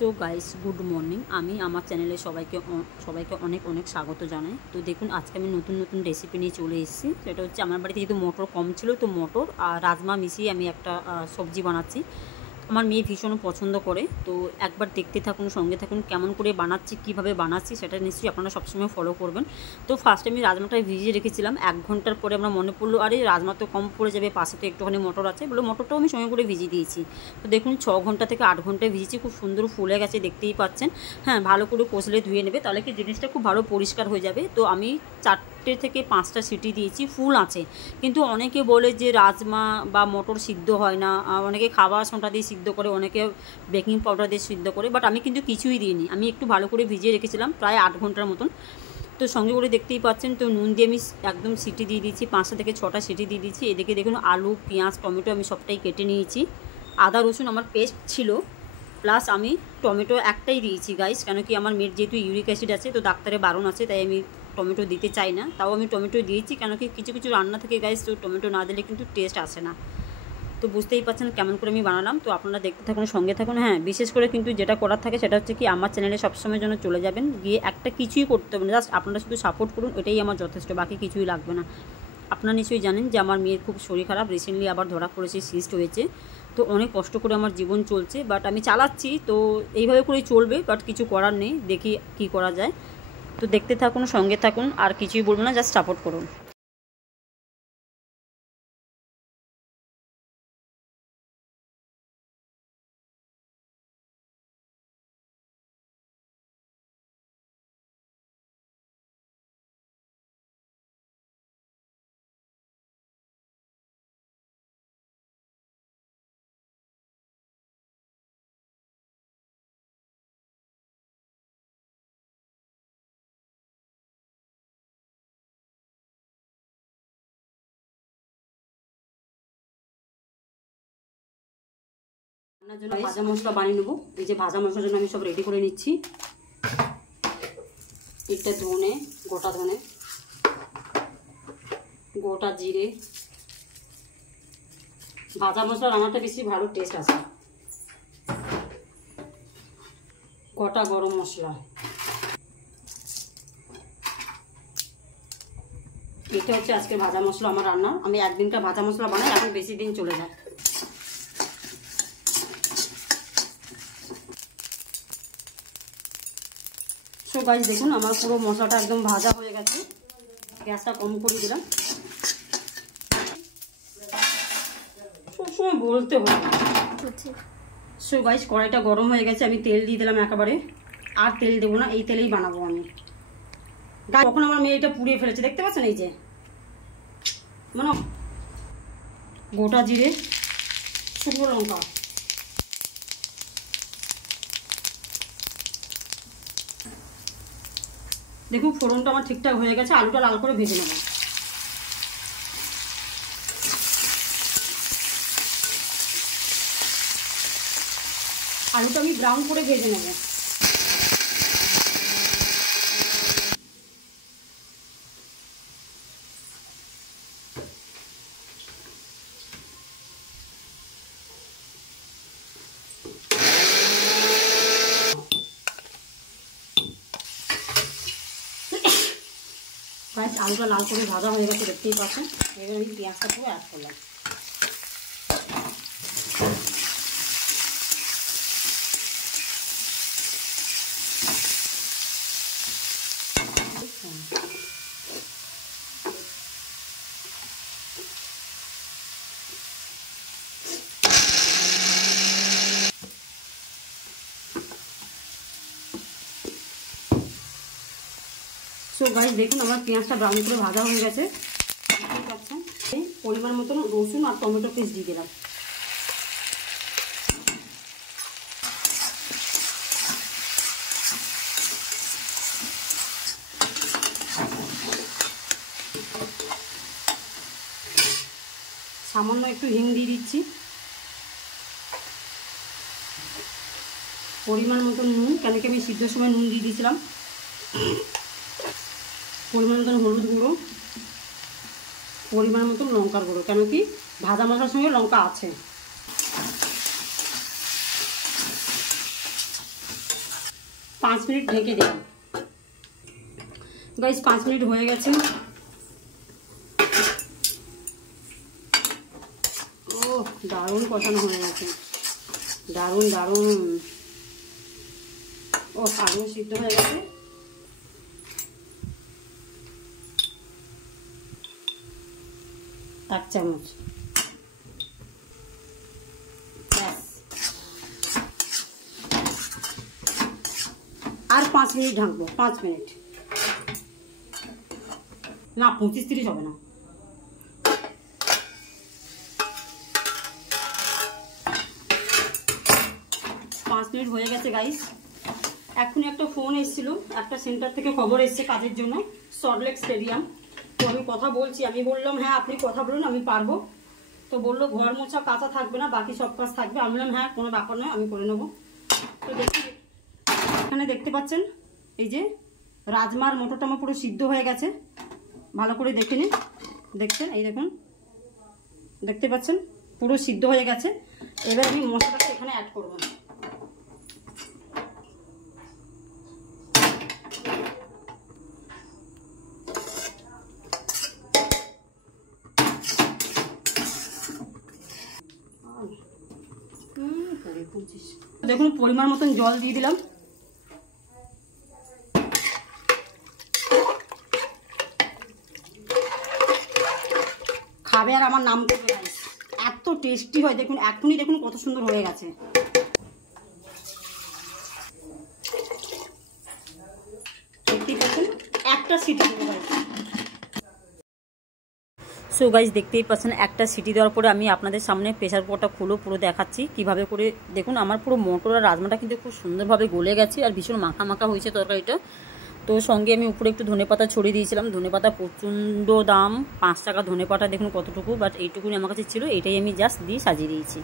So guys good morning. আমি আমার চ্যানেলে সবাইকে অনেক অনেক স্বাগত জানাই। তো দেখুন আজকে আমি নতুন নতুন রেসিপি নিয়ে চলে এসেছি। সেটা হচ্ছে আমার বাড়িতে যেহেতু মটর কম ছিল, তো মটর আর রাজমা মিশিয়ে আমি একটা সবজি বানাচ্ছি। আমার মেয়ে ভীষণ পছন্দ করে। তো একবার দেখতে থাকুন, সঙ্গে থাকুন, কেমন করে বানাচ্ছি, কীভাবে বানাচ্ছি সেটা নিশ্চয়ই আপনারা সবসময় ফলো করবেন। তো ফার্স্টে আমি রাজমাটা ভিজিয়ে রেখেছিলাম। 1 ঘন্টার পরে আমার মনে পড়লো, আরে রাজমা তো কম পড়ে যাবে, পাশে তো একটুখানি মটর আছে, বলে মটরটাও আমি সঙ্গে করে ভিজিয়ে দিয়েছি। তো দেখুন 6 ঘন্টা থেকে 8 ঘন্টায় ভিজিয়েছি, খুব সুন্দর ফুলে গেছে, দেখতেই পাচ্ছেন। হ্যাঁ, ভালো করে কষলে ধুয়ে নেবে, তাহলে কি জিনিসটা খুব ভালো পরিষ্কার হয়ে যাবে। তো আমি 4টে থেকে 5টা সিটি দিয়েছি ফুল আছে। কিন্তু অনেকে বলে যে রাজমা বা মটর সিদ্ধ হয় না, অনেকে খাবার সোঁটা দিয়ে সিদ্ধ করে, অনেকে বেকিং পাউডার দিয়ে সিদ্ধ করে, বাট আমি কিন্তু কিছুই দিইনি। আমি একটু ভালো করে ভিজিয়ে রেখেছিলাম প্রায় 8 ঘন্টার মতন। তো সঙ্গে করে দেখতেই পাচ্ছেন, তো নুন দিয়ে আমি একদম সিটি দিয়ে দিয়েছি, 5টা থেকে 6টা সিটি দিয়ে দিয়েছি। এদিকে দেখুন আলু, পেঁয়াজ, টমেটো আমি সবটাই কেটে নিয়েছি। আদা রসুন আমার পেস্ট ছিল, প্লাস আমি টমেটো একটাই দিয়েছি গাইস, কেন কি আমার মেয়ের যেহেতু ইউরিক অ্যাসিড আছে, তো ডাক্তারে বারণ আছে, তাই আমি টমেটো দিতে চাই না। তাও আমি টমেটো দিয়েছি, কেন কি কিছু কিছু রান্না থেকে গাইস তো টমেটো না দিলে কিন্তু টেস্ট আসে না। তো বুঝতেই পারছেন কেমন করে আমি বানালাম। তো আপনারা দেখতে থাকুন, সঙ্গে থাকুন। হ্যাঁ, বিশেষ করে কিন্তু যেটা করার থাকে সেটা হচ্ছে কি, আমার চ্যানেলে সবসময় যেন চলে যাবেন, গিয়ে একটা কিছুই করতে হবে না, জাস্ট আপনারা শুধু সাপোর্ট করুন, এটাই আমার যথেষ্ট, বাকি কিছুই লাগবে না। আপনারা নিশ্চয়ই জানেন যে আমার মেয়ের খুব শরীর খারাপ, রিসেন্টলি আবার ধরা পড়েছে, সিস্ট হয়েছে। তো অনেক কষ্ট করে আমার জীবন চলছে, বাট আমি চালাচ্ছি, তো এইভাবে করেই চলবে, বাট কিছু করার নেই, দেখি কি করা যায়। তো দেখতে থাকুন, সঙ্গে থাকুন, আর কিছুই বলবো না, জাস্ট সাপোর্ট করুন। রান্নার জন্য ভাজা মশলা বানিয়ে নেবো। এই যে ভাজা মশলার জন্য আমি সব রেডি করে নিচ্ছি। একটা ধনে, গোটা ধনে, গোটা জিরে। ভাজা মশলা রান্নাটা বেশি ভালো টেস্ট আসে। গোটা গরম মশলা। এটা হচ্ছে আজকে ভাজা মশলা আমার রান্না। আমি একদিনকার ভাজা মশলা বানাই, এখন বেশি দিন চলে যায়। সো গাইস দেখুন আমার পুরো মশলাটা একদম ভাজা হয়ে গেছে। গ্যাসটা কম করে দিলাম। সবসময় বলতে হবে। সো গাইস কড়াইটা গরম হয়ে গেছে, আমি তেল দিয়ে দিলাম একেবারে। আর তেল দেবো না, এই তেলেই বানাবো আমি। কখন আমার মেয়ে এটা পুড়িয়ে ফেলেছে, দেখতে পাচ্ছেন? এই যে মানে গোটা জিরে, শুকনো লঙ্কা, দেখুন ফোড়নটা আমার ঠিকঠাক হয়ে গেছে। আলুটা লাল করে ভেজে নেব। আলুটা আমি ব্রাউন করে ভেজে নেব। আলুটা লাল করে ভাজা হয়ে গেছে, দেখতেই পাচ্ছেন। এবার আমি পেঁয়াজটা পুরো অ্যাড করলাম। সো গাইস দেখুন আমার পেঁয়াজটা ব্রাউন করে ভাজা হয়ে গেছে, দেখতেই পাচ্ছেন। পরিমাণ মতন রসুন আর টমেটো পেস্ট দিয়ে দিলাম। সামান্য একটু হিং দিয়ে দিচ্ছি, পরিমাণ মতন নুন, কেন কি আমি সিদ্ধর সময় নুন দিয়ে দিয়েছিলাম। পরিমাণ মতন হলুদ গুঁড়ো, পরিমাণ মতন লঙ্কার গুঁড়ো, কেন কি ভাজা মশলার সঙ্গে লঙ্কা আছে। 5 মিনিট ঢেকে দিলাম। গাইস 5 মিনিট হয়ে গেছে। ও দারুণ কষানো হয়ে গেছে, দারুণ দারুণ। ও আলু সিদ্ধ হয়ে গেছে। এক চামচ, ব্যাস। আর 5 মিনিট ঢাকবো, 5 মিনিট না, 25-30 হবে না। 5 মিনিট হয়ে গেছে গাইস। এখনই একটা ফোন এসেছিল, একটা সেন্টার থেকে খবর এসছে কাজের জন্য, সল্টলেক স্টেডিয়াম। তো আমি কথা বলছি, আমি বললাম হ্যাঁ আপনি কথা বলুন, আমি পারবো। তো বললো ঘর মোছা কাঁচা থাকবে না, বাকি সব কাজ থাকবে। আমি বললাম হ্যাঁ কোনো ব্যাপার নয়, আমি করে নেবো। তো দেখি এখানে দেখতে পাচ্ছেন এই যে রাজমার মটরটা আমার পুরো সিদ্ধ হয়ে গেছে, ভালো করে দেখে নিন। দেখছেন, এই দেখুন, দেখতে পাচ্ছেন পুরো সিদ্ধ হয়ে গেছে। এবার আমি মশলাটা এখানে অ্যাড করবো। দেখুন পরিমাণ মতন জল দিয়ে দিলাম। খাবে আর আমার নাম করবে গাইস, এত টেস্টি হয়। দেখুন এখনই দেখুন কত সুন্দর হয়ে গেছে। দেখতেই পাচ্ছেন, একটা সিটি দেবো গাইস। সো গাইস দেখতেই পাচ্ছেন একটা সিটি দেওয়ার পরে আমি আপনাদের সামনে প্রেসার কুকারটা খুলে পুরো দেখাচ্ছি কিভাবে করে। দেখুন আমার পুরো মটর আর রাজমাটা কিন্তু খুব সুন্দরভাবে গলে গেছে আর ভীষণ মাখা মাখা হয়েছে তরকারিটা। তো সঙ্গে আমি উপরে একটু ধনেপাতা ছড়িয়ে দিয়েছিলাম। ধনেপাতা প্রচণ্ড দাম, 5 টাকা ধনেপাতা, দেখুন কতটুকু, বাট এইটুকুনি আমার কাছে ছিল, এটাই আমি জাস্ট দিয়ে সাজিয়ে দিয়েছি।